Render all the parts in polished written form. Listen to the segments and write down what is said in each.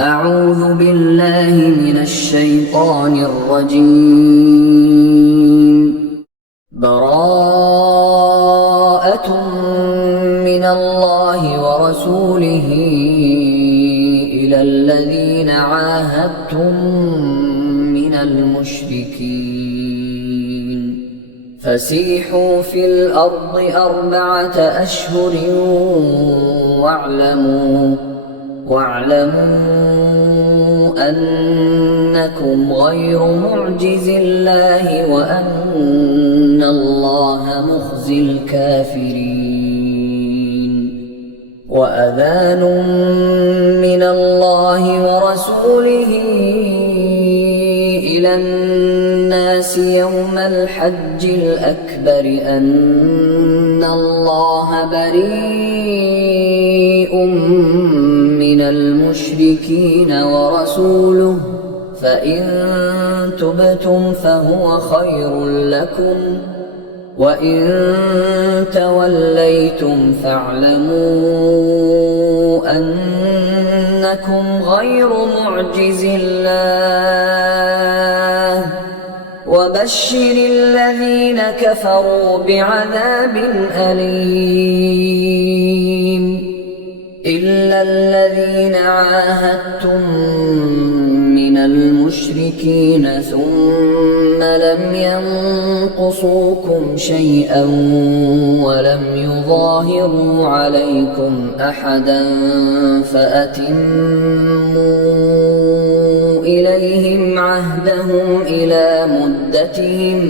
أعوذ بالله من الشيطان الرجيم. براءة من الله ورسوله إلى الذين عاهدتم من المشركين فسيحوا في الأرض 4 أشهر واعلموا أنكم غير معجز الله وأن الله مخزي الكافرين. وأذان من الله ورسوله إلى الناس يوم الحج الأكبر أن الله بريء من المشركين ورسوله فإن تبتم فهو خير لكم وإن توليتم فاعلموا أنكم غير معجز الله وبشر الذين كفروا بعذاب أليم. إلا الذين عاهدتم من المشركين ثم لم ينقصوكم شيئا ولم يظاهروا عليكم أحدا فأتموا إليهم عهدهم إلى مدتهم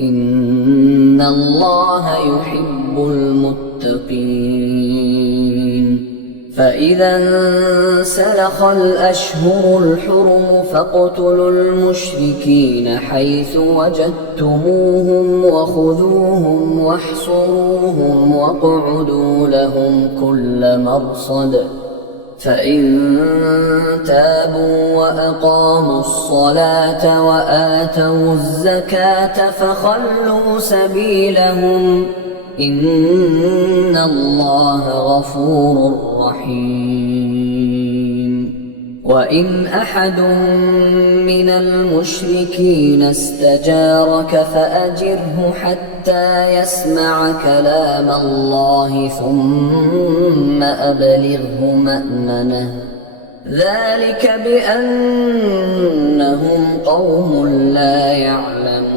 إن الله يحب المتقين. فإذا انسلخ الأشهر الحرم فاقتلوا المشركين حيث وجدتموهم وخذوهم واحصروهم واقعدوا لهم كل مرصد فإن تابوا وأقاموا الصلاة وآتوا الزكاة فخلوا سبيلهم إن الله غفور رحيم. وإن أحد من المشركين استجارك فأجره حتى يسمع كلام الله ثم أبلغه مأمنه ذلك بأنهم قوم لا يعلمون.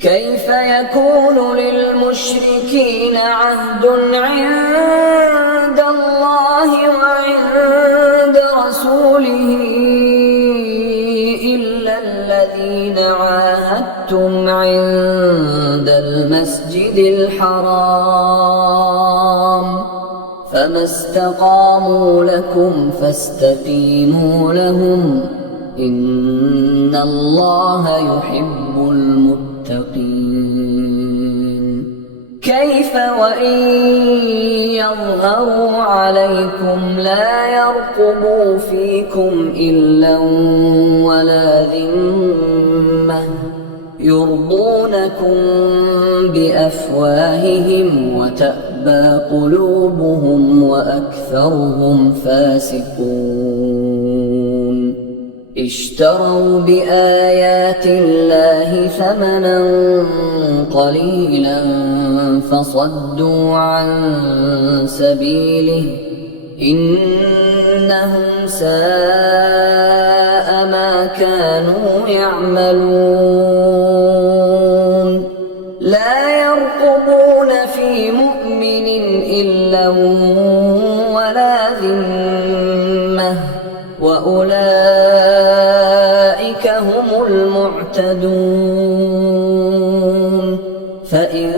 كيف يكون للمشركين عهد عند الله وعند رسوله إلا الذين عاهدتم عند المسجد الحرام فما استقاموا لكم فاستقيموا لهم إن الله يحب المتقين. كيف وإن يظهروا عليكم لا يرقبوا فيكم إلا ولا ذمة يرضونكم بأفواههم وتأبى قلوبهم وأكثرهم فاسقون. اشتروا بآيات الله ثمنا قليلا فصدوا عن سبيله إنهم ساء ما كانوا يعملون. لا يرقبون في مؤمن إلا ولا ذمة وأولئك هم المعتدون. فإن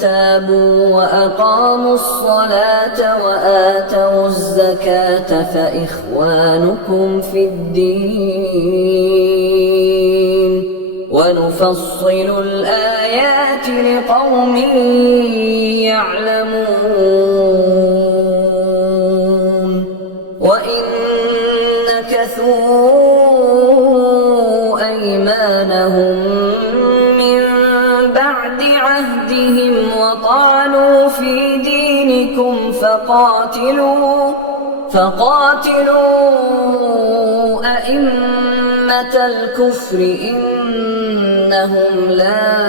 تابوا وأقاموا الصلاة وآتوا الزكاة فإخوانكم في الدين ونفصل الآيات لقوم يعلمون. وإن نكثوا أيمانهم من بعد عهدهم وطعنوا في دينكم فقاتلوا أئمة الكفر إنهم لا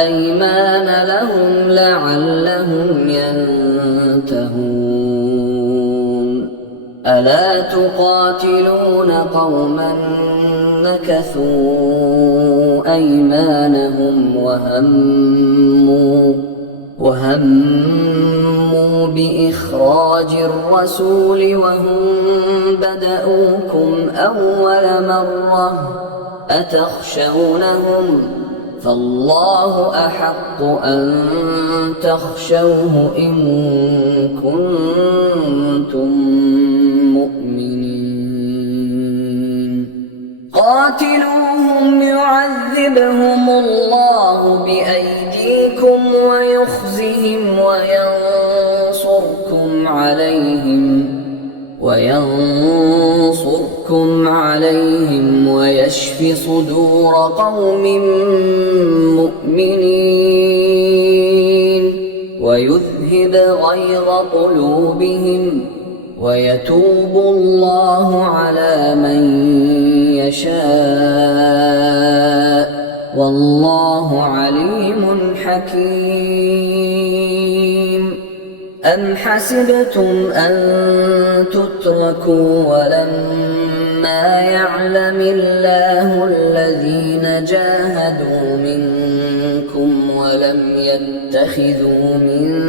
أيمان لهم لعلهم ينتهون ألا تقاتلون قوما نكثوا أيمانهم وهموا بإخراج الرسول وهم بدؤوكم أول مرة أتخشونهم فالله أحق أن تخشوه إن كنتم مؤمنين قاتلوهم يعذبهم الله بأيديكم ويخزهم وينصركم عليهم ويشف صدور قوم مؤمنين ويذهب غيظ قلوبهم ويتوب الله على من يشاء والله عليم حكيم أم حسبتم أن تتركوا ولما يعلم الله الذين جاهدوا منكم ولم يتخذوا من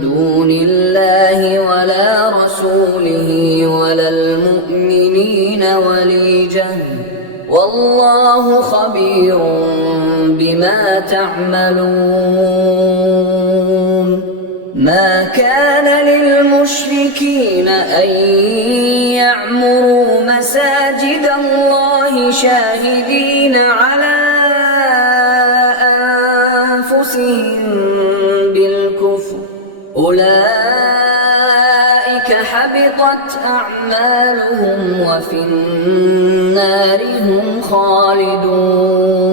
دون الله ولا رسوله ولا المؤمنين وليجة والله خبير بما تعملون ما كان للمشركين أن يعمروا مساجد الله شاهدين على أنفسهم بالكفر أولئك حبطت أعمالهم وفي النار هم خالدون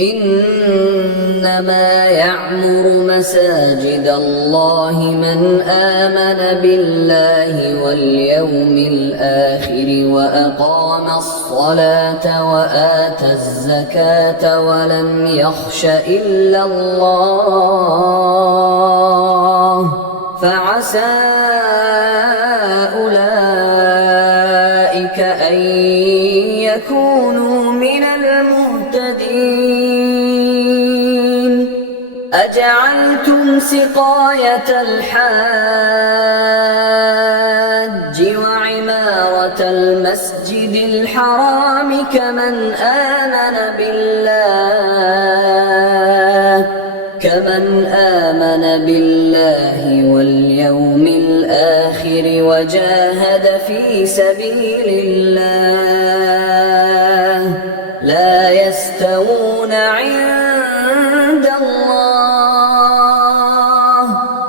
إنما يعمر مساجد الله من آمن بالله واليوم الآخر وأقام الصلاة وآتى الزكاة ولم يخش إلا الله فعسى أولئك أن يكونوا من المهتدين أجعلتم سقاية الحاج وعمارة المسجد الحرام كمن آمن بالله واليوم الآخر وجاهد في سبيل الله لا يستوون عند الله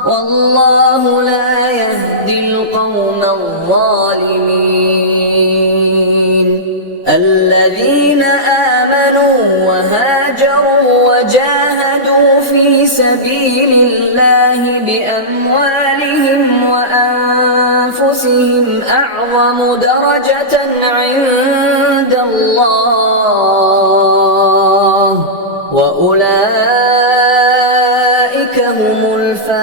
والله لا يهدي القوم الظالمين الذين آمنوا وهاجروا وجاهدوا في سبيل الله بأموالهم وأنفسهم أعظم درجة عند الله وأولئك هم الفائزون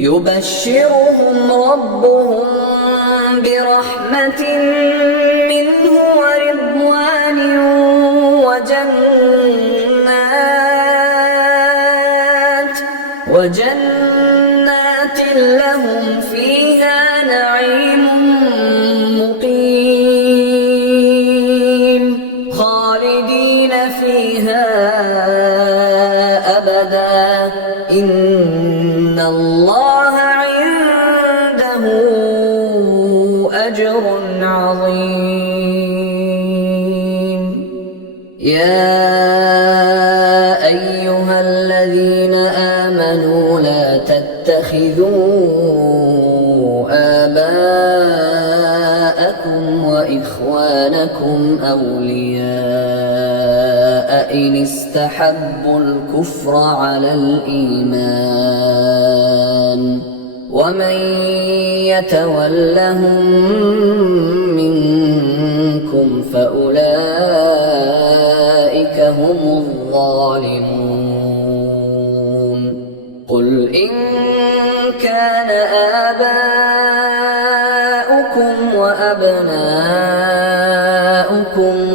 يبشرهم ربهم برحمة منه ورضوان وجنات لهم فيها نعيم مقيم خالدين فيها أبدا إن الله عنده أجر عظيم يا أيها الذين آمنوا لا تتخذوا آباءكم وإخوانكم أولياء إن استحبوا الكفر على الإيمان ومن يتولهم منكم فأولئك هم الظالمون قل إن كان آباؤكم وأبناؤكم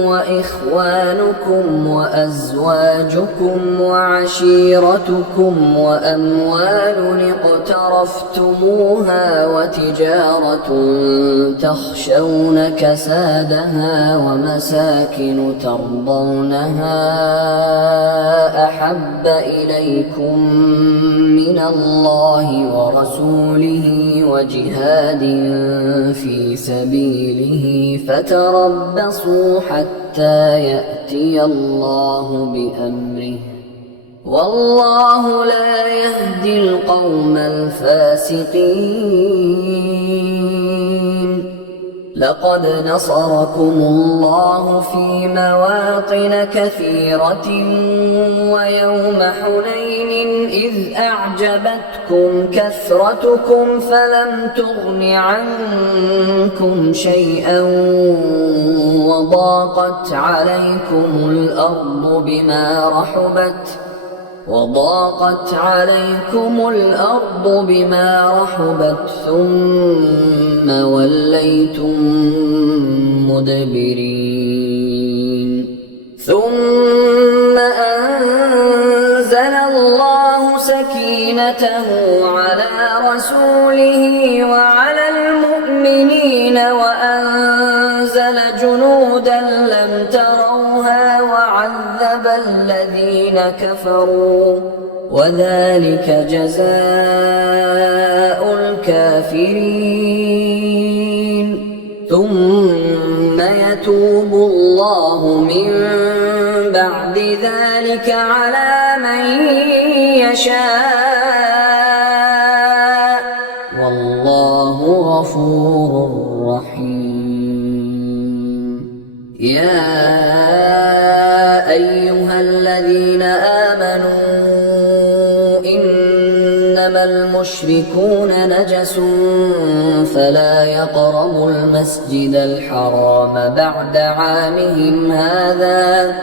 وإخوانكم وأزواجكم وعشيرتكم وأموال اقترفتموها وتجارة تخشون كسادها ومساكن ترضونها أحب إليكم من الله ورسوله وجهاد في سبيله فتربصوا حتى يأتي الله بأمره والله لا يهدي القوم الفاسقين لقد نصركم الله في مواطن كثيرة ويوم حنين إذ أعجبتكم كثرتكم فلم تغن عنكم شيئا وضاقت عليكم الأرض بما رحبت ثم وليتم مدبرين ثم أنزل الله سكينته على رسوله وعلى المؤمنين وأنزل جنودا لم تروها وعذب الذين كفروا وذلك جزاء الكافرين ثم يتوب الله من بعد ذلك على من يشاء والله غفور رحيم يا أيها الذين آمنوا إنما المشركون نجس فلا يقربوا المسجد الحرام بعد عامهم هذا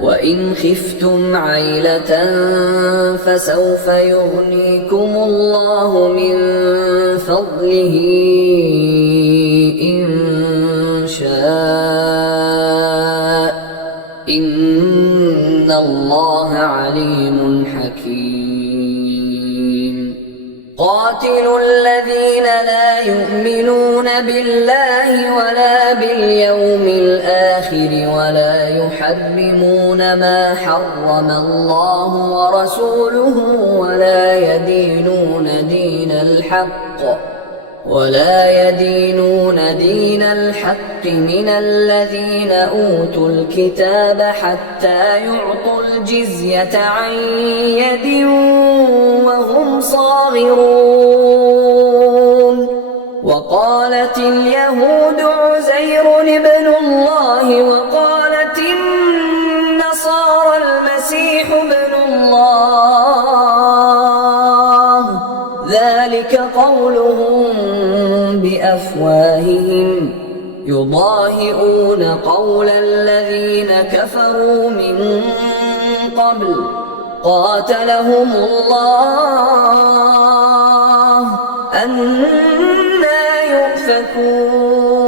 وإن خفتم عيلة فسوف يغنيكم الله من فضله إن شاء إن الله عليم حكيم قاتلوا الذين لا يؤمنون بالله ولا باليوم الآخر ولا يحرمون ما حرم الله ورسوله ولا يدينون دين الحق من الذين أوتوا الكتاب حتى يعطوا الجزية عن يد وهم صاغرون وقالت اليهود عزير ابن الله وقالت النصارى المسيح ابن الله ذلك قولهم بأفواههم يضاهئون قول الذين كفروا من قبل قاتلهم الله أنى يؤفكون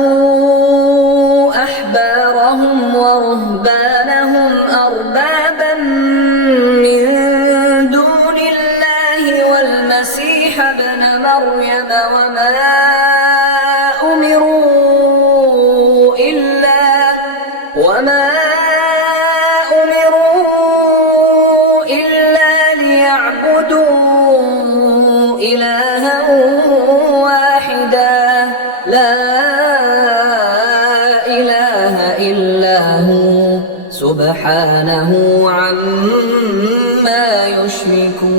اتخذوا أحبارهم ورهبانهم أربابا من دون الله والمسيح ابن مريم وما أمروا إلا ليعبدوا إلها واحدا لا إله إلا هو سبحانه عما يشركون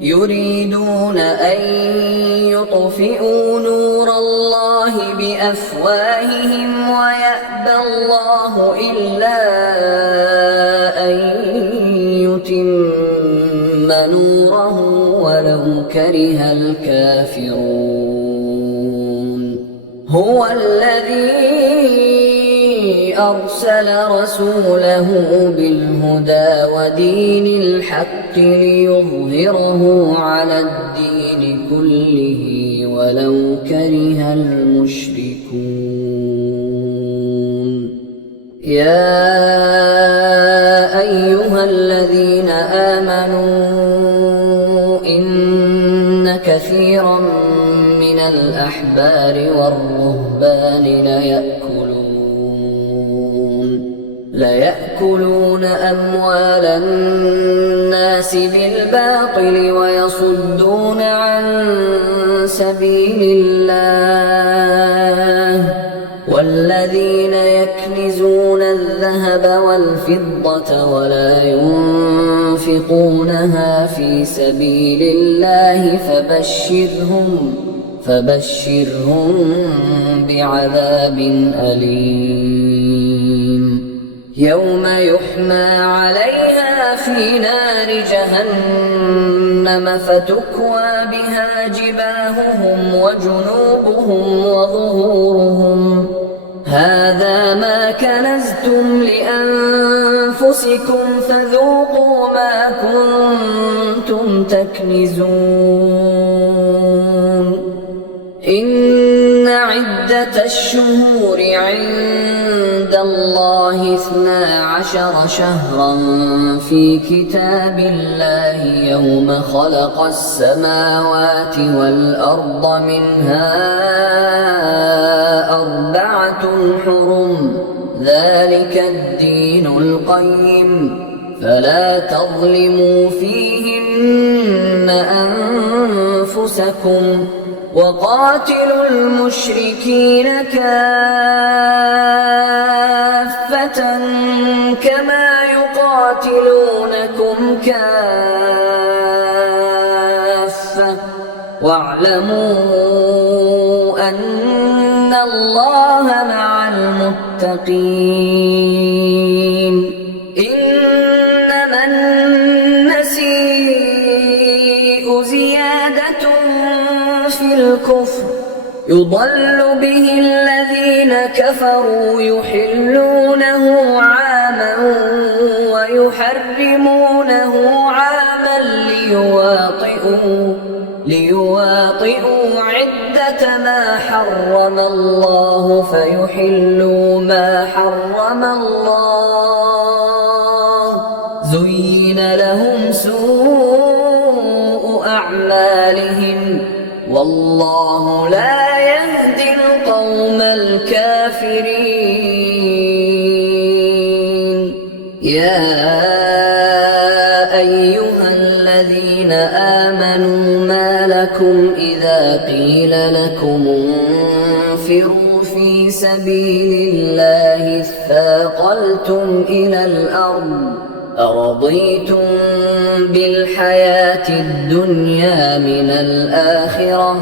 يريدون أن يطفئوا نور الله بأفواههم بأفواههم ويأبى الله إلا أن يتم نوره ولو كره الكافرون هو الذي أرسل رسوله بالهدى ودين الحق ليظهره على الدين كله ولو كره المشركون يا أيها الذين آمنوا إن كثيرا من الأحبار والرهبان ليأكلون أموال الناس بالباطل ويصدون عن سبيل الله والذين يكنزون الذهب والفضة ولا ينفقونها في سبيل الله فبشرهم بعذاب أليم يوم يحمى عليها في نار جهنم فتكوى بها جباههم وجنوبهم وظهورهم هذا ما كنزتم لأنفسكم فذوقوا ما كنتم تكنزون إن عدة الشهور عند الله 12 شهرا في كتاب الله يوم خلق السماوات والأرض منها 4 حرم ذلك الدين القيم فلا تظلموا فيهن أنفسكم وقاتلوا المشركين كافة كما يقاتلونكم كافة واعلموا أن الله مع المتقين إنما النسيء زيادة في الكفر يضل به الذين كفروا يحلونه عاما ويحرمونه عاما ليواطئوا عدة ما حرم الله فيحلوا ما حرم الله زين لهم سوء أعمالهم والله لا يهدي القوم الكافرين يا أيها الذين آمنوا ما لكم إذا قيل لكم انفروا في سبيل الله اثاقلتم إلى الأرض أرضيتم بالحياة الدنيا من الآخرة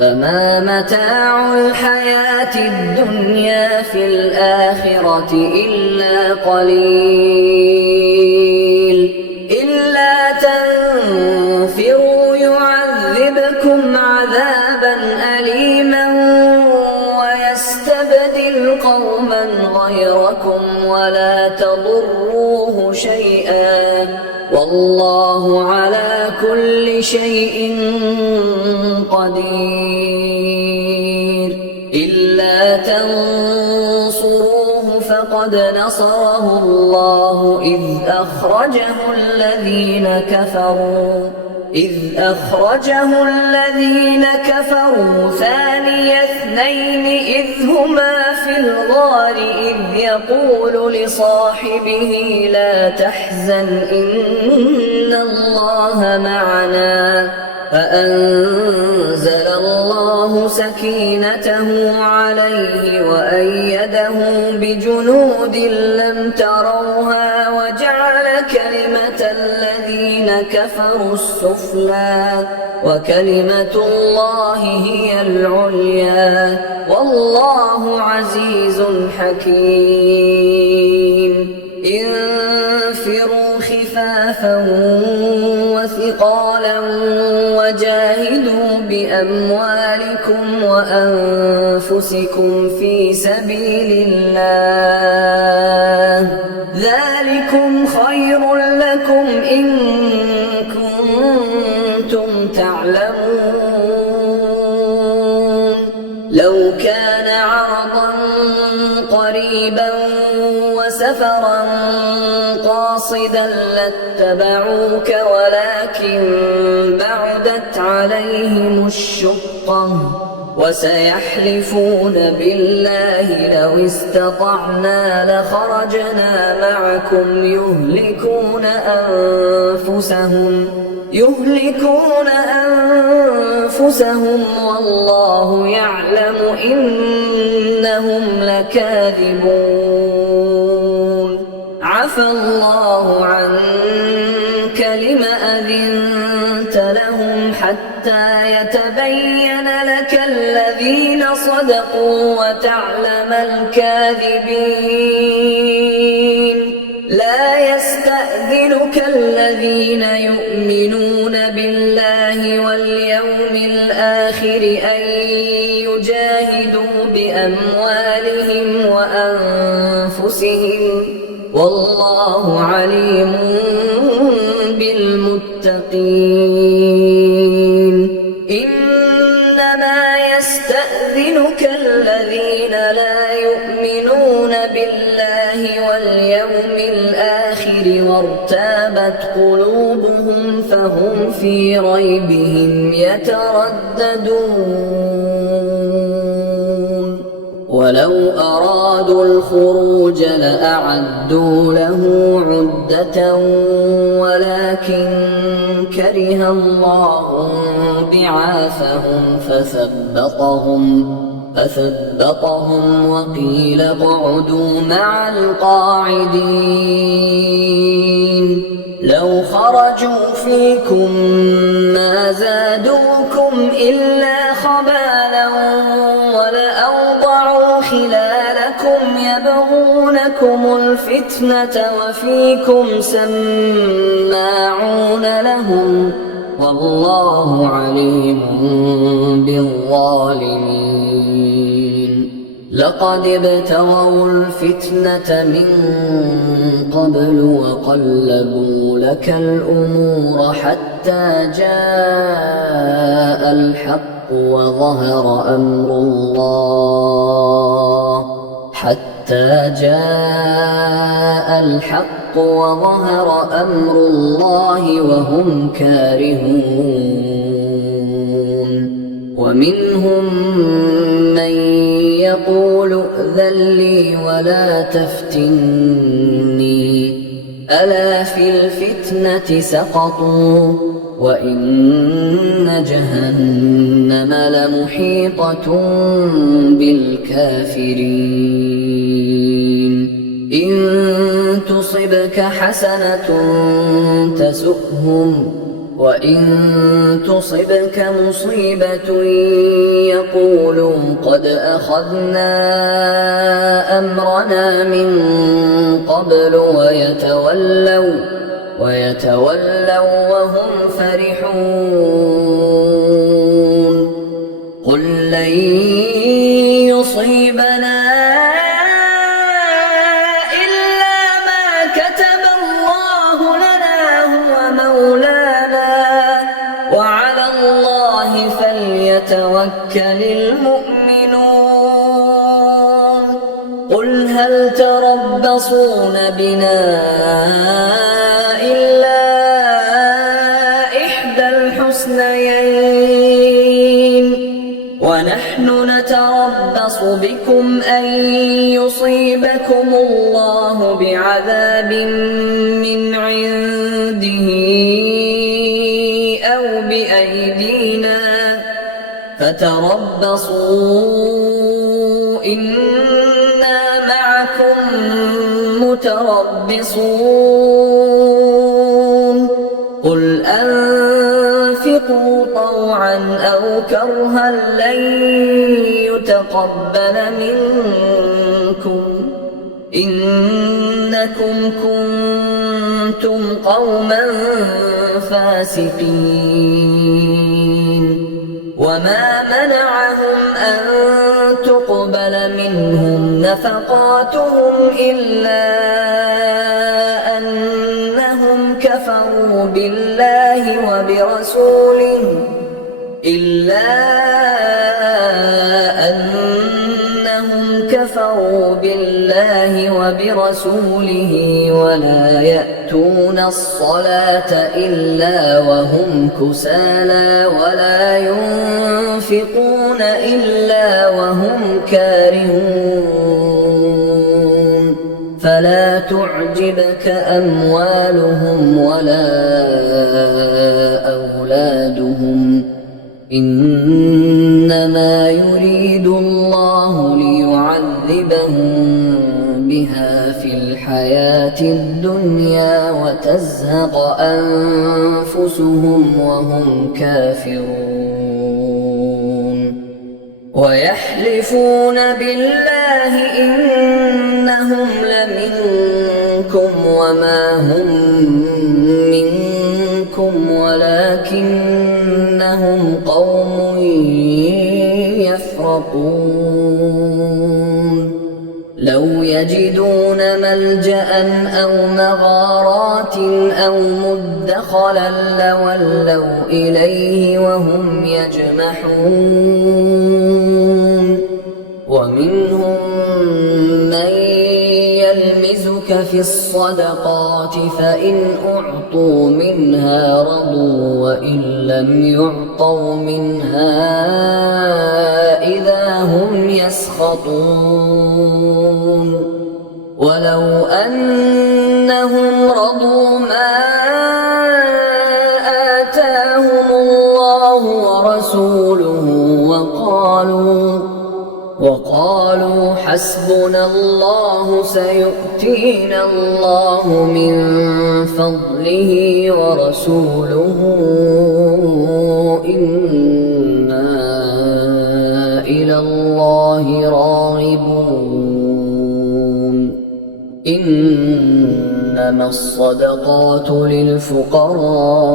فما متاع الحياة الدنيا في الآخرة إلا قليل إلا تنفروا يعذبكم عذابا أليما ويستبدل قوما غيركم ولا تضروه شيئا والله على كل شيء قدير إلا تنصروه فقد نصره الله إذ أخرجه الذين كفروا ثاني اثنين إذ هما في الغار إذ يقول لصاحبه لا تحزن إن الله معنا فأنزل الله سكينته عليه وأيده بجنود لم تروها وجعل كلمة الذين كفروا السفلى وكلمة الله هي العليا والله عزيز حكيم انفروا خفافا وثقالا وجاهدوا بأموالكم وأنفسكم في سبيل الله ذلكم خير لكم إن كنتم تعلمون لو كان عرضا قريبا وسفرا قاصدا لاتبعوك ولكن بعدت عليهم الشقة وسيحلفون بالله لو استطعنا لخرجنا معكم يهلكون أنفسهم والله يعلم إنهم لكاذبون عفى الله عنك لم أذنت لهم حتى يتبين لك الذين صدقوا وتعلم الكاذبين لا يستأذنك الذين يؤمنون بالله واليوم الآخر أن يجاهدوا بأموالهم وأنفسهم والله عليم بالمتقين إنما يستأذنك الذين لا يؤمنون بالله واليوم الآخر وارتابت قلوبهم فهم في ريبهم يترددون ولو أرادوا الخروج لأعدوا له عدة ولكن كره الله بعاثهم فثبطهم وقيل اقعدوا مع القاعدين لو خرجوا فيكم ما زادوكم إلا خبالا ولأوضعوا خلالكم يبغونكم الفتنة وفيكم سماعون لهم والله عليم بالظالمين لقد ابتغوا الفتنة من قبل وقلبوا لك الأمور حتى جاء الحق وظهر أمر الله وهم كارهون ومنهم من يقول ائذن لي ولا تفتني ألا في الفتنة سقطوا وإن جهنم لمحيطة بالكافرين إن تصبك حسنة تسؤهم وإن تصبك مصيبة يقولوا قد أخذنا أمرنا من قبل ويتولوا وهم فرحون قل لن يصيبنا إلا ما كتب الله لنا هو مولانا وعلى الله فليتوكل المؤمنون قل هل تربصون بنا إلا إحدى الحسنيين ونحن نتربص بكم أن يصيبكم الله بعذاب من عنده أو بأيدينا فتربصوا إنا معكم متربصون كفروا طوعا أو كرها لن يتقبل منكم إنكم كنتم قوما فاسقين. وما منعهم أن تقبل منهم نفقاتهم إلا أنهم كفروا بالله وبرسوله ولا يأتون الصلاة إلا وهم كسالى ولا ينفقون إلا وهم كارهون. فلا تعجبك أموالهم ولا أولادهم إنما يريد الله ليعذبهم بها في الحياة الدنيا وتزهق أنفسهم وهم كافرون. ويحلفون بالله إنهم لمنكم وما هم منكم ولكنهم قوم يفرقون. لو يجدون ملجأ أو مغارات أو مدخلا لولوا إليه وهم يجمحون. ومنهم من يلمزك في الصدقات فإن أعطوا منها رضوا وإن لم يعطوا منها إذا هم يسخطون. ولو أنهم رضوا ما آتاهم الله ورسوله وقالوا حسبنا الله سيؤتينا الله من فضله ورسوله إنا إلى الله راغبون. إنما الصدقات للفقراء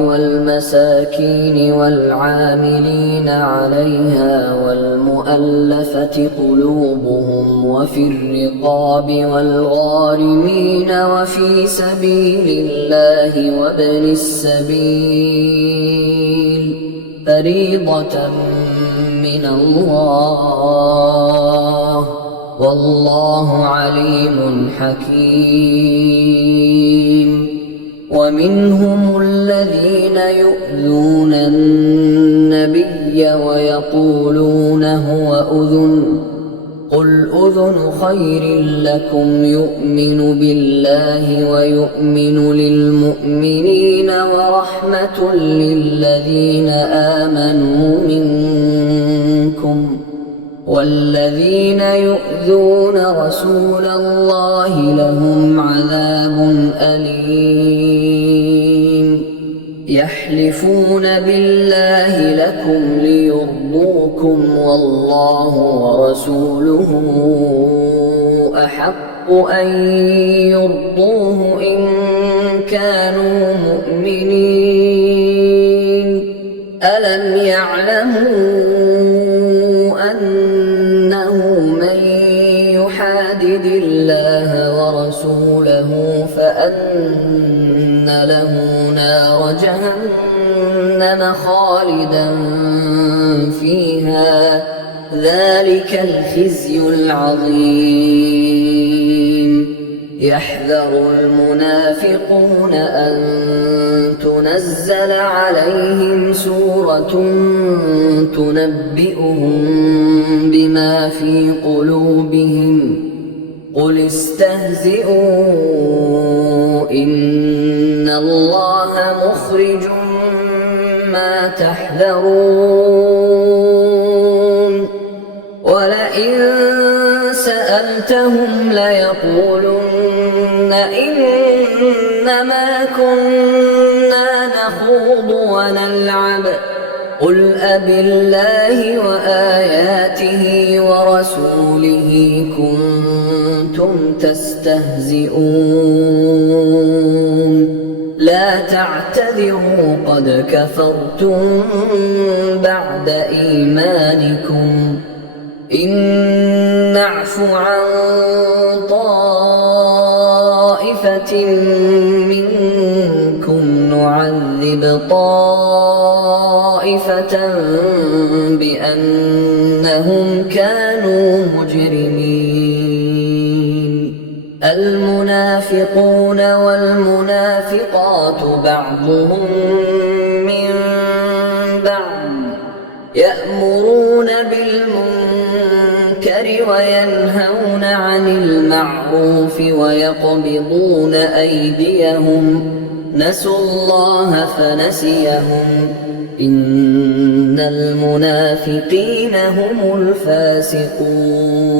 والمساكين والعاملين عليها والمؤلفة قلوبهم وفي الرقاب والغارمين وفي سبيل الله وابن السبيل فريضة من الله والله عليم حكيم. ومنهم الذين يؤذون النبي ويقولون هو أذن قل أذن خير لكم يؤمن بالله ويؤمن للمؤمنين ورحمة للذين آمنوا منكم والذين يؤذون رسول الله لهم عذاب أليم. يحلفون بالله لكم ليرضوكم والله ورسوله أحق أن يرضوه إن كانوا مؤمنين. ألم يعلموا أنه من يحادد الله ورسوله فأن له نار جهنم خالدا فيها ذلك الخزي العظيم. يحذر المنافقون أن تنزل عليهم سورة تنبئهم بما في قلوبهم قل استهزئوا إن الله مخرج ما تحذرون. ولئن سألتهم سألتهم ليقولن إنما كنا نخوض ونلعب قل أبالله وآياته ورسوله كنتم تستهزئون لا تعتذروا قد كفرتم بعد إيمانكم إن نعف عن طائفة منكم نعذب طائفة بأنهم كانوا مجرمين المنافقون والمنافقات بعضهم من بعض يأمرون بالمنكر وينهون عن المعروف ويقبضون أيديهم نسوا الله فنسيهم إن المنافقين هم الفاسقون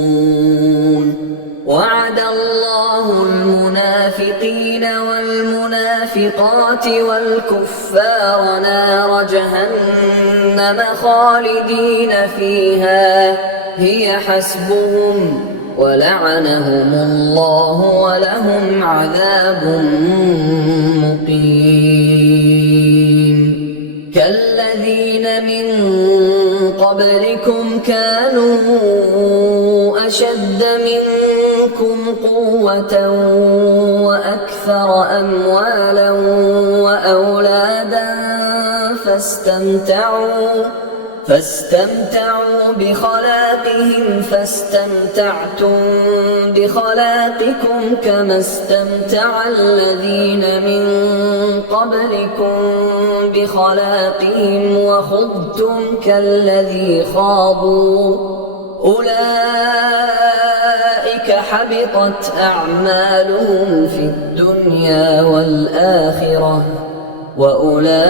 وعد الله المنافقين والمنافقات والكفار نار جهنم خالدين فيها هي حسبهم ولعنهم الله ولهم عذاب مقيم كالذين من قبلكم كانوا أشد منكم قوة وأكثر أموالا وأولادا فاستمتعوا بخلاقهم فاستمتعتم بخلاقكم كما استمتع الذين من قبلكم بخلاقهم وخضتم كالذي خاضوا أولئك حبطت أعمالهم في الدنيا والآخرة وأولئك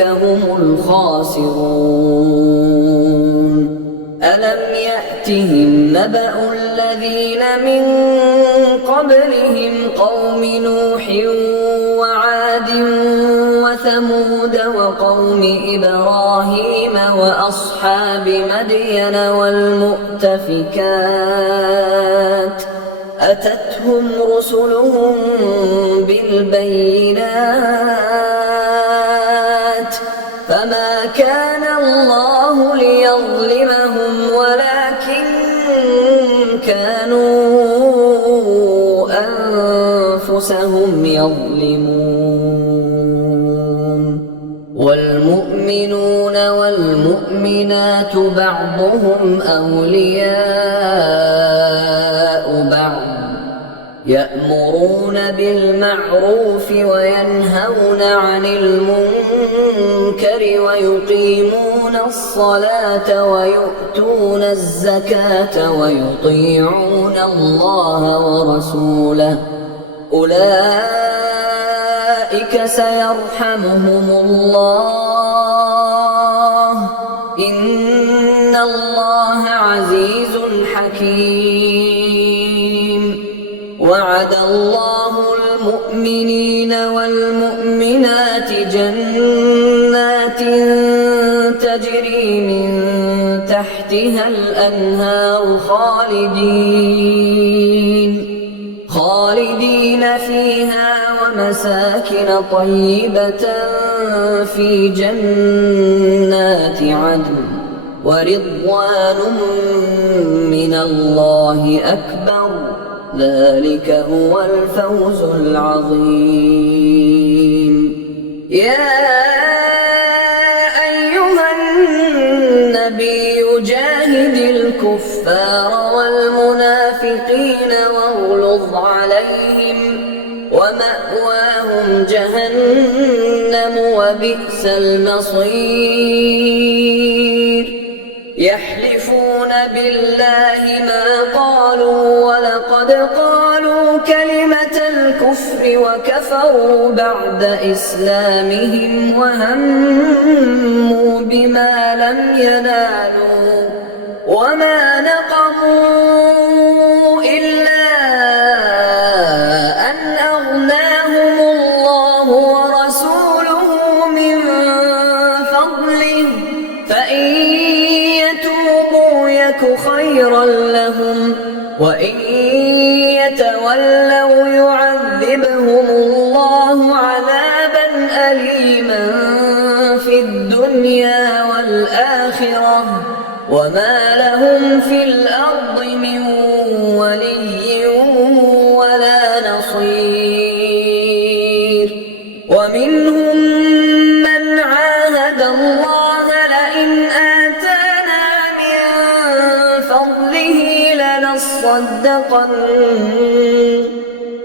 هم الخاسرون ألم يأتهم نبأ الذين من قبلهم قوم نوح وعاد وثمود وقوم إبراهيم وأصحاب مدين والمؤتفكات أتتهم رسلهم بالبينات فما كان الله ليظلمهم ولكن كانوا أنفسهم يظلمون والمؤمنون والمؤمنات بعضهم أولياء بعض يأمرون بالمعروف وينهون عن المنكر ويقيمون الصلاة ويؤتون الزكاة ويطيعون الله ورسوله أولئك سيرحمهم الله إن الله عزيز حكيم وعد الله المؤمنين والمؤمنات جنات تجري من تحتها الأنهار خالدين فيها ومساكن طيبة في جنات عدن ورضوان من الله أكبر ذلك هو الفوز العظيم يا أيها النبي جاهد الكفار والمنافقين واغلظ عليهم ومأواهم جهنم وبئس المصير يحلفون بالله ما قالوا ولقد قالوا كلمة الكفر وكفروا بعد إسلامهم وهموا بما لم ينالوا وما نقموا إلا أن أغناهم الله ورسوله من فضله فإن يتوبوا يك خيرا لهم وإن يتولوا يعذبهم الله عذابا أليما في الدنيا والآخرة وما لهم في الأرض من ولي ولا نصير ومنهم من عاهد الله لئن آتانا من فضله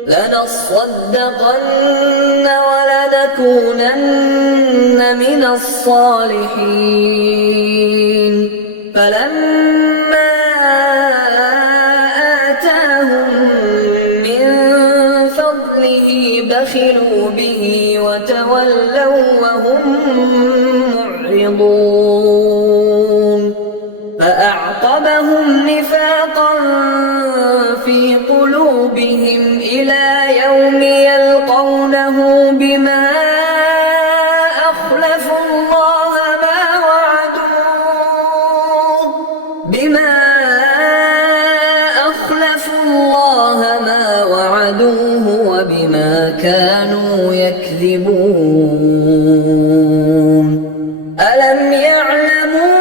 لنصدقن ولنكونن من الصالحين فلما آتاهم من فضله بخلوا به وتولوا وهم معرضون فأعقبهم نفاقا في قلوبهم إلى يوم يلقونه بما أخلفوا الله ما وعدوه وبما كانوا يكذبون ألم يعلموا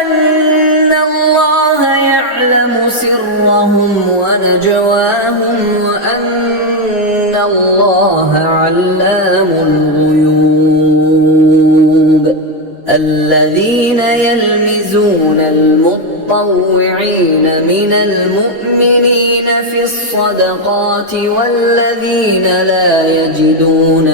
أن الله يعلم سرهم ونجواهم وأن الله علام الغيوب الذين يلمزون المطوعين من المؤمنين في الصدقات والذين لا يجدون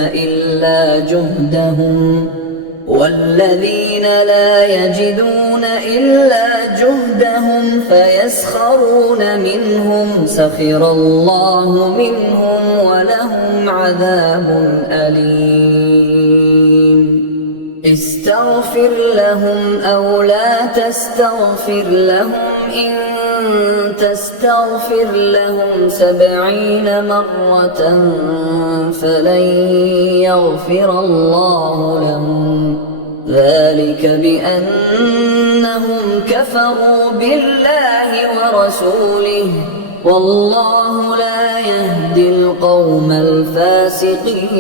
إلا جهدهم فيسخرون منهم سخر الله منهم ولهم عذاب أليم استغفر لهم أو لا تستغفر لهم إن تستغفر لهم 70 مرة فلن يغفر الله لهم ذلك بأنهم كفروا بالله ورسوله والله لا يهدي القوم الفاسقين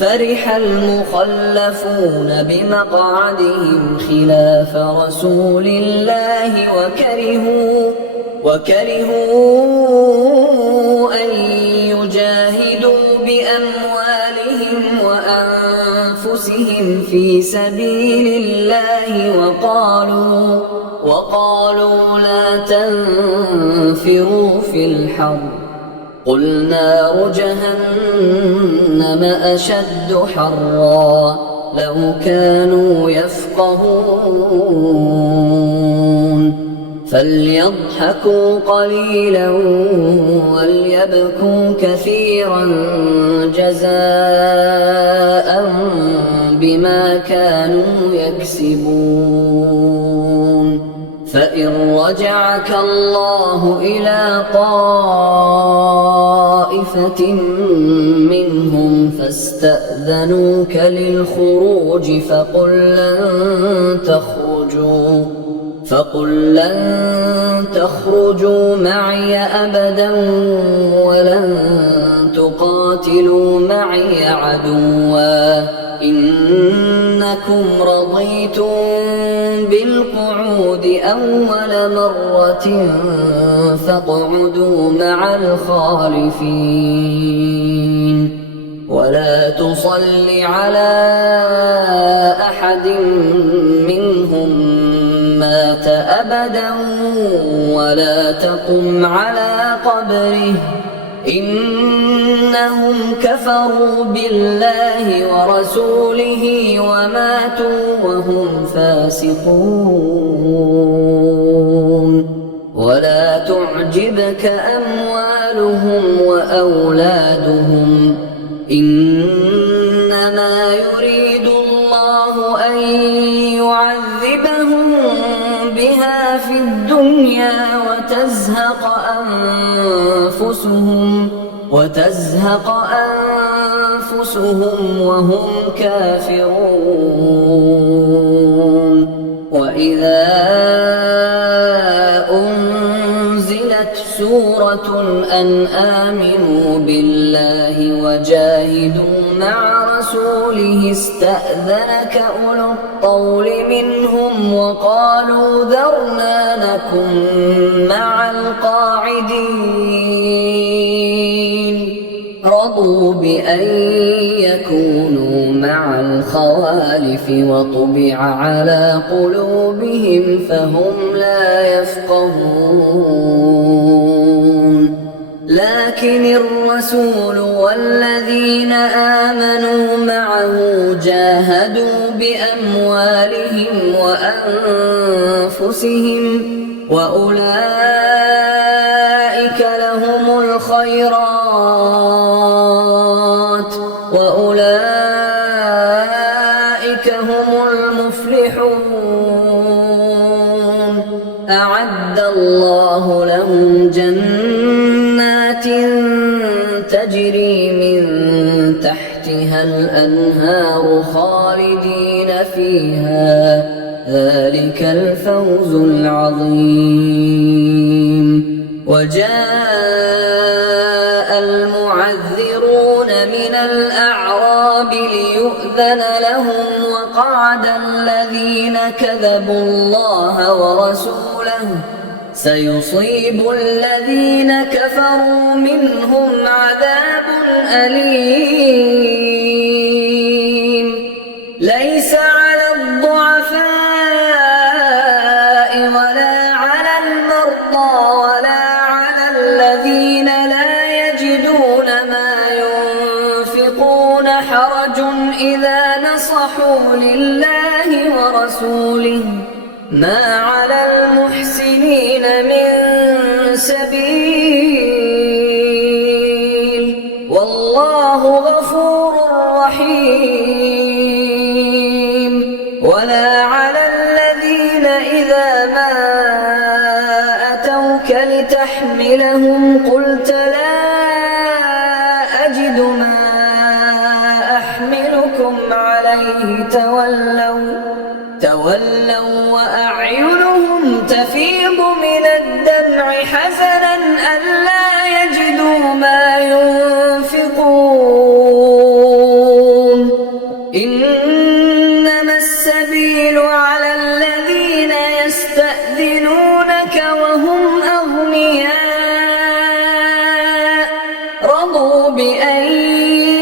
فرح المخلفون بمقعدهم خلاف رسول الله وكرهوا أن يجاهدوا بأموالهم وأنفسهم في سبيل الله وقالوا لا تنفروا في الحر قل نار جهنم أشد حرا لو كانوا يفقهون فليضحكوا قليلا وليبكوا كثيرا جزاء بما كانوا يكسبون فإن رجعك الله إلى طائفة منهم فاستأذنوك للخروج فقل لن تخرجوا معي أبدا ولن تقاتلوا معي عدوا إنكم رضيتم بالقعود أول مرة فاقعدوا مع الخالفين ولا تصل على أحد منهم مات أبدا ولا تقم على قبره إنهم كفروا بالله ورسوله وماتوا وهم فاسقون ولا تعجبك أموالهم وأولادهم إنما يريد الله أن بمثلها في الدنيا وتزهق أنفسهم وهم كافرون. وإذا أنزلت سورة أن آمنوا بالله وجاهدوا مع رسوله استأذنك أولو الطول منهم وقالوا ذرنا نكن مع القاعدين. رضوا بأن يكونوا مع الخوالف وطبع على قلوبهم فهم لا يفقهون. لكن الرسول والذين آمنوا معه جاهدوا بأموالهم وأنفسهم وأولئك لهم الخيرات وأولئك هم المفلحون. أعد الله لهم جنات تجري من تحتها الأنهار خالدين فيها ذلك الفوز العظيم. وجاء المعذرون من الأعراب ليؤذن لهم وقعد الذين كذبوا الله ورسوله سيصيب الذين كفروا منهم عذاب أليم. ليس على الضعفاء ولا على المرضى ولا على الذين لا يجدون ما ينفقون حرج إذا نصحوا لله ورسوله ما على المحسنين من سبيل والله غفور رحيم. ولا على الذين إذا ما أتوك لتحملهم قلت لا أجد ما أحملكم عليه تولوا وأعينهم تفيض من الدمع حزنا ألا يجدوا ما ينفقون. إنما السبيل على الذين يستأذنونك وهم أغنياء رضوا بأن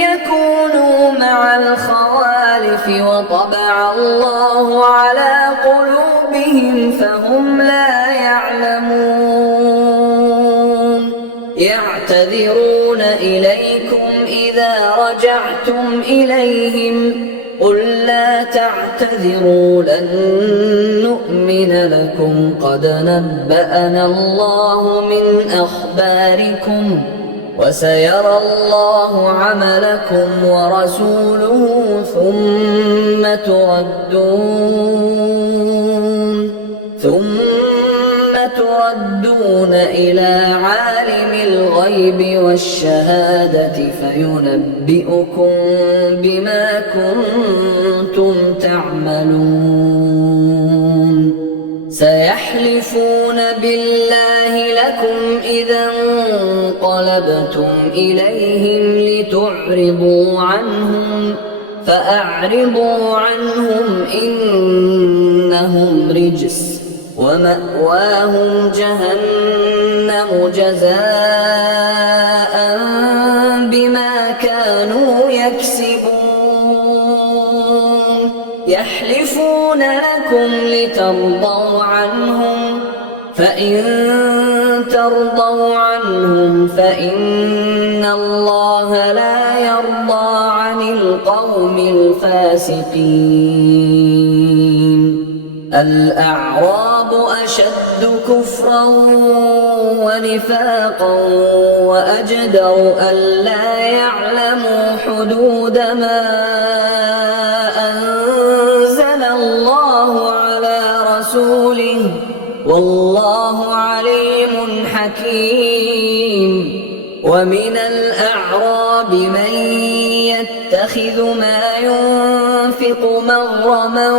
يكونوا مع الخوالف وطبع الله على قلوبهم فهم لا يعلمون. يعتذرون إليكم إذا رجعتم إليهم قل لا تعتذروا لن نؤمن لكم قد نبأنا الله من أخباركم وسيرى الله عملكم ورسوله ثم تردون إلى عالم الغيب والشهادة فينبئكم بما كنتم تعملون. سيحلفون بالله لكم إذا انقلبتم إليهم لتعرضوا عنهم فأعرضوا عنهم إنهم رجس ومأواهم جهنم جزاء بما كانوا يكسبون. يحلفون لكم لترضوا عنهم فإن ترضوا عنهم فإن الله لا يرضى عن القوم الفاسقين. الأعراب أشد كفرا ونفاقا وأجدر ألا يعلموا حدود ما أنزل الله على رسوله ورسوله والله عليم حكيم. ومن الأعراب من يتخذ ما ينفق مغرما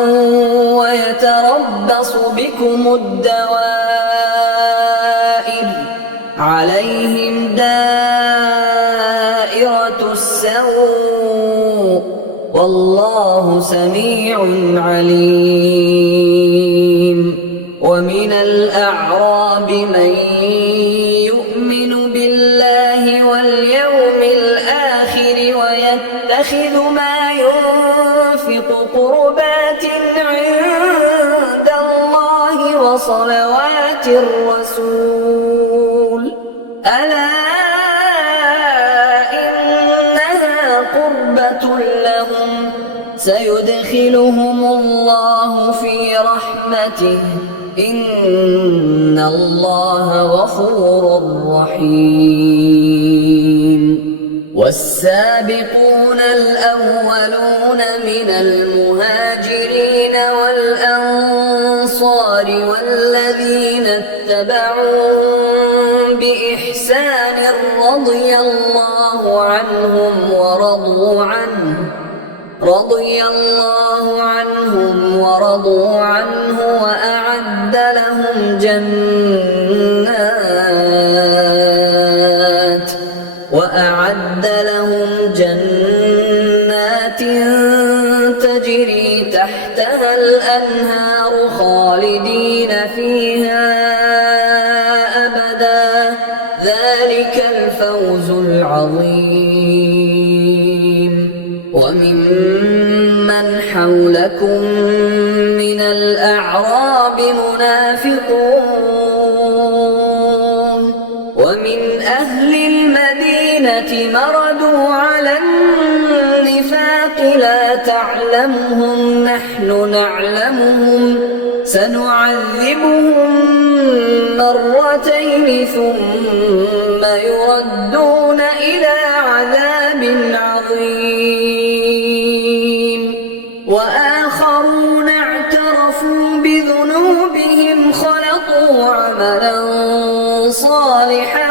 ويتربص بكم الدوائر عليهم دائرة السوء والله سميع عليم. ومن الأعراب من يؤمن بالله واليوم الآخر ويتخذ ما ينفق قربات عند الله وصلوات الرسول ألا إنها قربة لهم سيدخلهم الله في رحمته إن الله غفور رحيم. والسابقون الأولون من المهاجرين والأنصار والذين اتبعوهم بإحسان رضي الله عنهم ورضوا عنه وأعد لهم جنات تجري تحتها الأنهار خالدين فيها أبدا ذلك الفوز العظيم. وممن حولكم من الأعراب منافقون ومن أهل المدينة مردوا على النفاق لا تعلمهم نحن نعلمهم سنعذبهم مرتين ثم يردون إلى عذاب عظيم. وآخرون اعترفوا بذنوبهم خلطوا عملا صالحا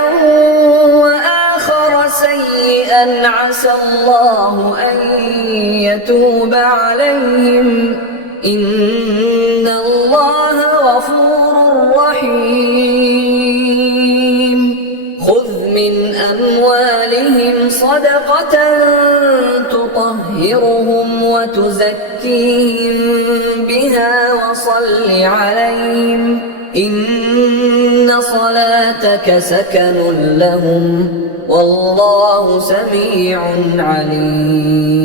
وآخر سيئا عسى الله أن يتوب عليهم إن الله غفور رحيم. خذ من أموالهم صدقة تطهرهم وتزكيهم بها وصل عليهم إن صلاتك سكن لهم والله سميع عليم.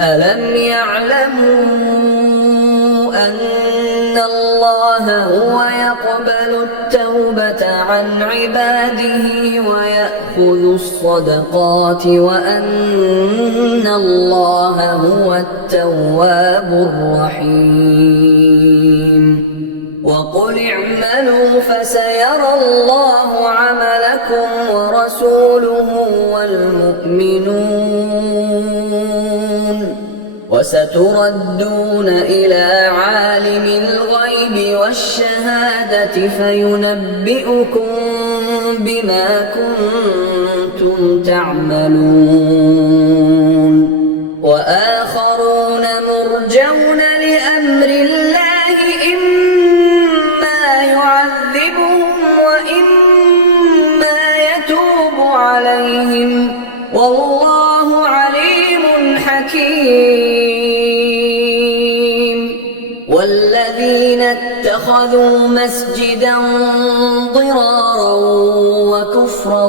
ألم يعلموا أن الله هو يقبل التوبة عن عباده ويأخذ الصدقات وأن الله هو التواب الرحيم. وقل اعملوا فسيرى الله عملكم ورسوله والمؤمنون وستردون إلى عالم الغيب والشهادة فينبئكم بما كنتم تعملون. وآخرون مرجون لأمر الله إما يعذبهم وإما يتوب عليهم والله عليم حكيم. والذين اتخذوا مسجدا ضرارا وكفرا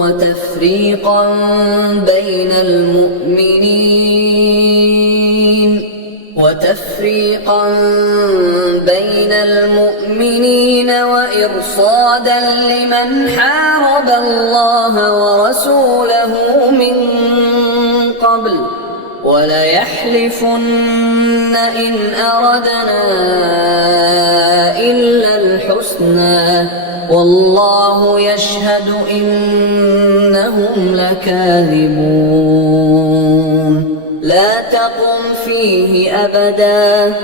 وتفريقا بين المؤمنين وإرصادا لمن حارب الله ورسوله من قبل وليحلفن إن أردنا إلا الحسنى والله يشهد إنهم لكاذبون. لا تقم فيه أبدا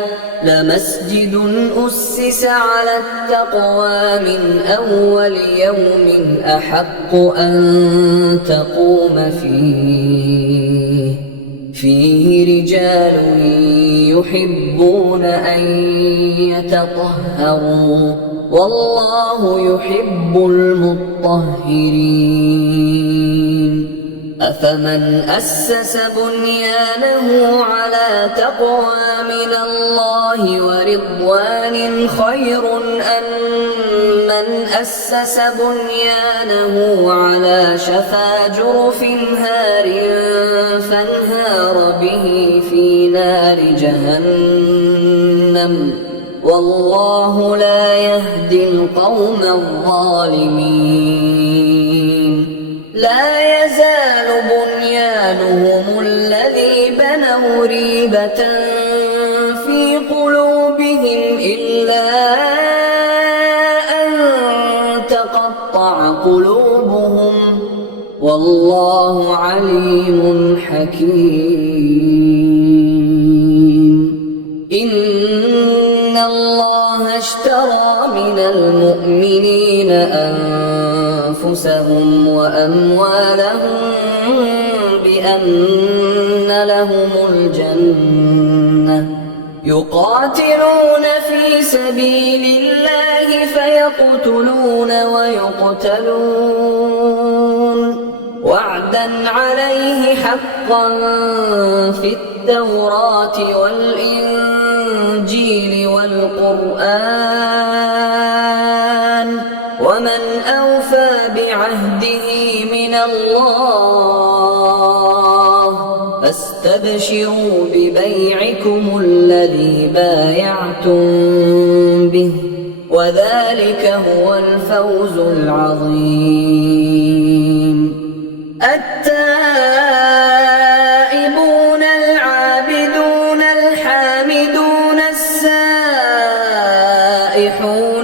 لمسجد أسس على التقوى من أول يوم أحق أن تقوم فيه رجال يحبون أن يتطهروا والله يحب المطهرين. أفمن أسس بنيانه على تقوى من الله ورضوان خير أم من أسس بنيانه على شفا جرف هار فانهار به في نار جهنم والله لا يهدي القوم الظالمين. لا يزال بنيانهم الذي بنوا ريبة في قلوبهم إلا أن تقطع قلوبهم والله عليم حكيم. إن الله اشترى من المؤمنين أنفسهم وأموالهم بأن لهم الجنة يقاتلون في سبيل الله فيقتلون ويقتلون وعدا عليه حقا في التوراة والإنجيل والقرآن ومن أوفى بعهده من الله فاستبشروا ببيعكم الذي بايعتم به وذلك هو الفوز العظيم. التائبون العابدون الحامدون السائحون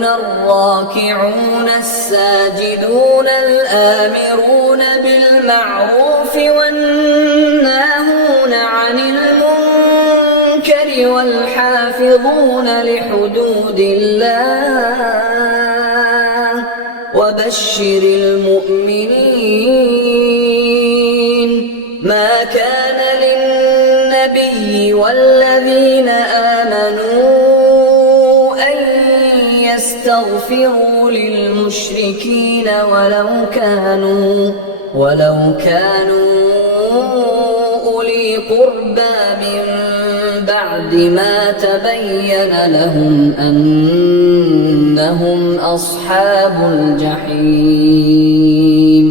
الراكعون الساجدون الآمرون بالمعروف والناهون عن المنكر والحافظون لحدود الله وبشر المؤمنين. ما كان للنبي والذين آمنوا أن يستغفروا للمشركين ولو كانوا أولي قربى من بعد ما تبين لهم أنهم أصحاب الجحيم.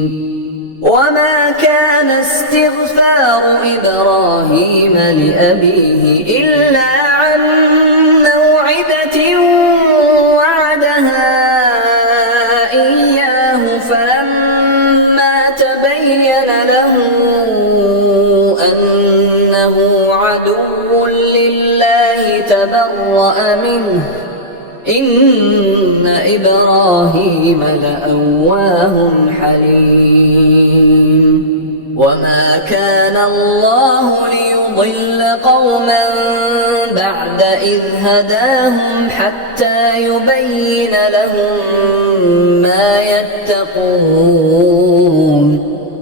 وما كان استغفار إبراهيم لأبيه إلا عن موعدة وعدها إياه فلما تبين له أنه عدو لله تبرأ منه إن إبراهيم لأواه حليم. وما كان الله ليضل قوما بعد إذ هداهم حتى يبين لهم ما يتقون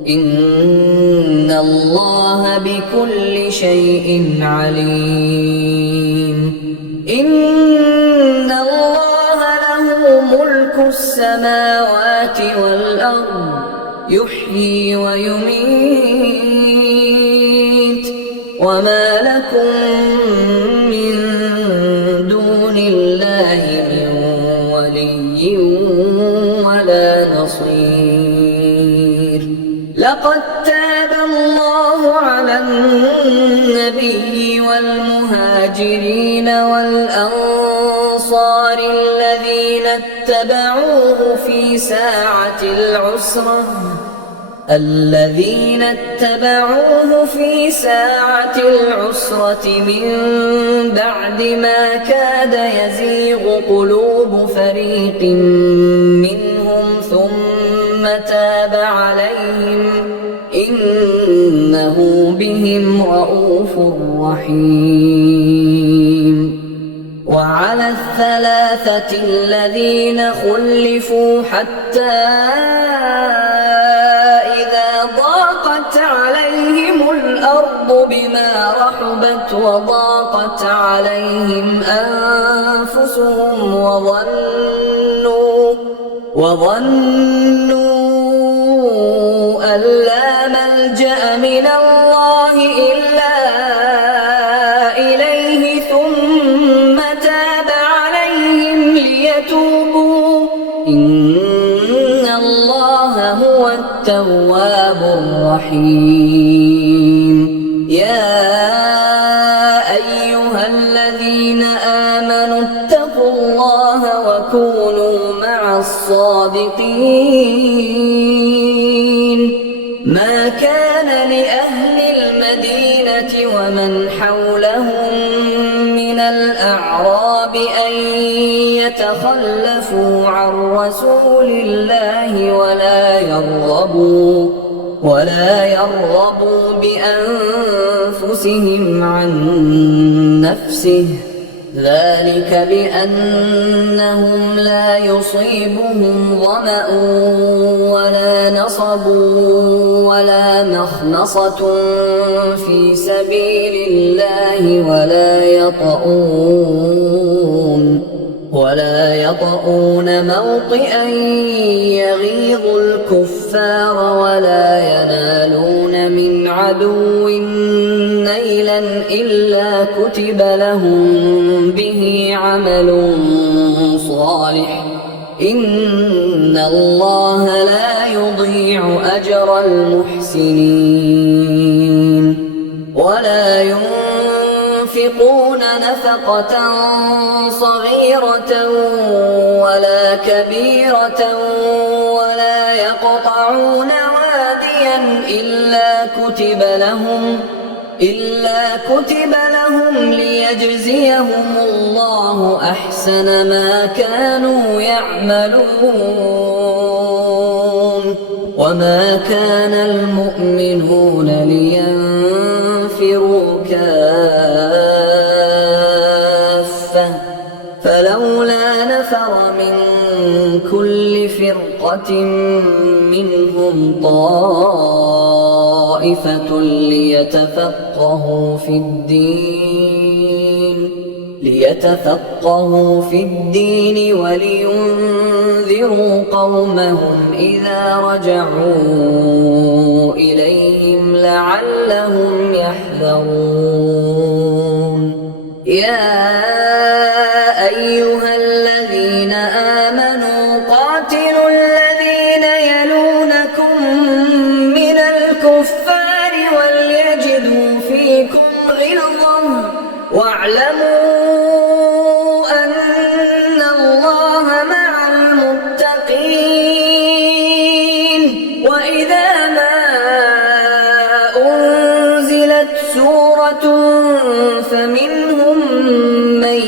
إن الله بكل شيء عليم. إن الله له ملك السماوات والأرض يحيي ويميت وما لكم من دون الله من ولي ولا نصير. لقد تاب الله على النبي والمهاجرين والأنصار الذين اتبعوه في ساعة العسرة من بعد ما كاد يزيغ قلوب فريق منهم ثم تاب عليهم إنه بهم رءوف رحيم. الثلاثة الذين خلفوا حتى إذا ضاقت عليهم الأرض بما رحبت وضاقت عليهم أنفسهم وظنوا أن لا ملجأ من الله إلا إليه ثم تاب عليهم ليتوبوا إن الله هو التواب الرحيم. يا أيها الذين آمنوا اتقوا الله وكونوا مع الصادقين. ما كان لأهل المدينة ومن حولهم من الأعراب أن يتخلفوا عن رسول الله ولا يرغبوا بأنفسهم عن نفسه، ذلك بأنهم لا يصيبهم ظمأ ولا نصب ولا مخنصة في سبيل الله ولا يطؤون موطئا يغيظ الكفار ولا ينالون من عدو نيلا إلا كتب لهم به عمل صالح، إن الله لا يضيع أجر المحسنين. ولا ينفقون نفقة صغيرة ولا كبيرة ولا يقطعون واديا إلا كتب لهم ليجزيهم الله أحسن ما كانوا يعملون. وما كان المؤمنون لينفروا كافة فلولا نفر من كل فرقة منهم طائفة ليتفقهوا في الدين ولينذروا قومهم إذا رجعوا إليهم لعلهم يحذرون. يا أيها الذين آمنوا قاتلوا الذين يلونكم من الكفار وليجدوا فيكم غلظة واعلموا أن الله مع المتقين. وإذا ما أنزلت سورة فمنهم من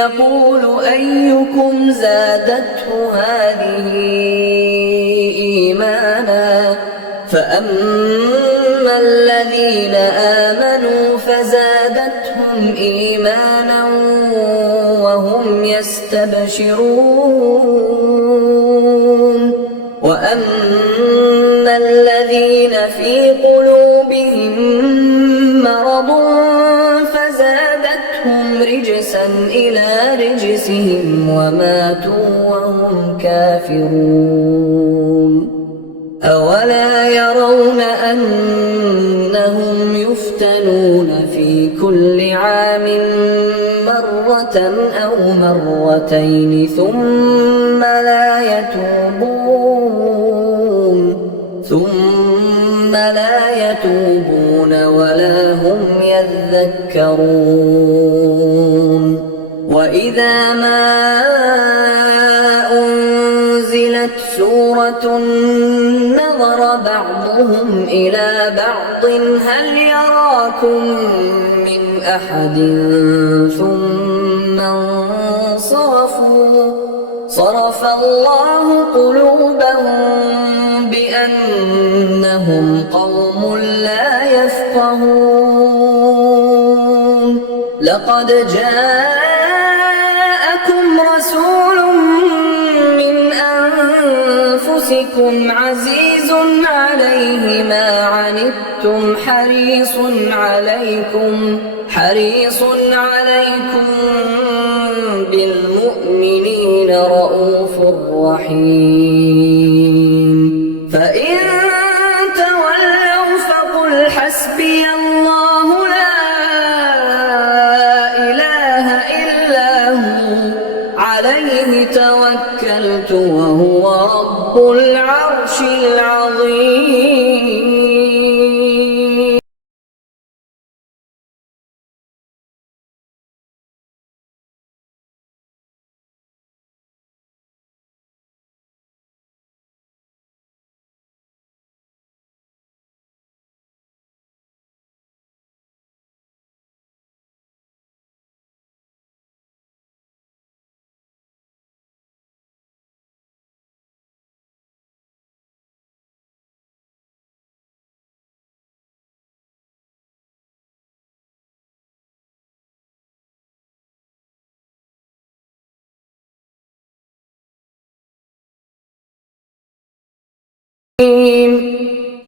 يقول أيكم زادته هذه إيمانا فأما الذين آمنوا فزادتهم إيمانا وهم يستبشرون. وأما الذين في قلوبهم مرض فزادتهم رجسا إلى رجسهم وماتوا وهم كافرون. أولا يرون أنهم يفتنون في كل عام مرة أو مرتين ثم لا يتوبون ولا هم يذكرون. وإذا ما أنزلت سورة نظر بعضهم إلى بعض هل يراكم من أحد ثم انصرفوا صرف الله قلوبهم بأنهم قوم لا يفقهون. لقد جاءكم أنفسكم عزيز عليه ما عنتم حريص عليكم بالمؤمنين رءوف رحيم. فإن تولوا فقل حسبي الله لا إله إلا هو عليه توكلت وهو رب العرش العظيم.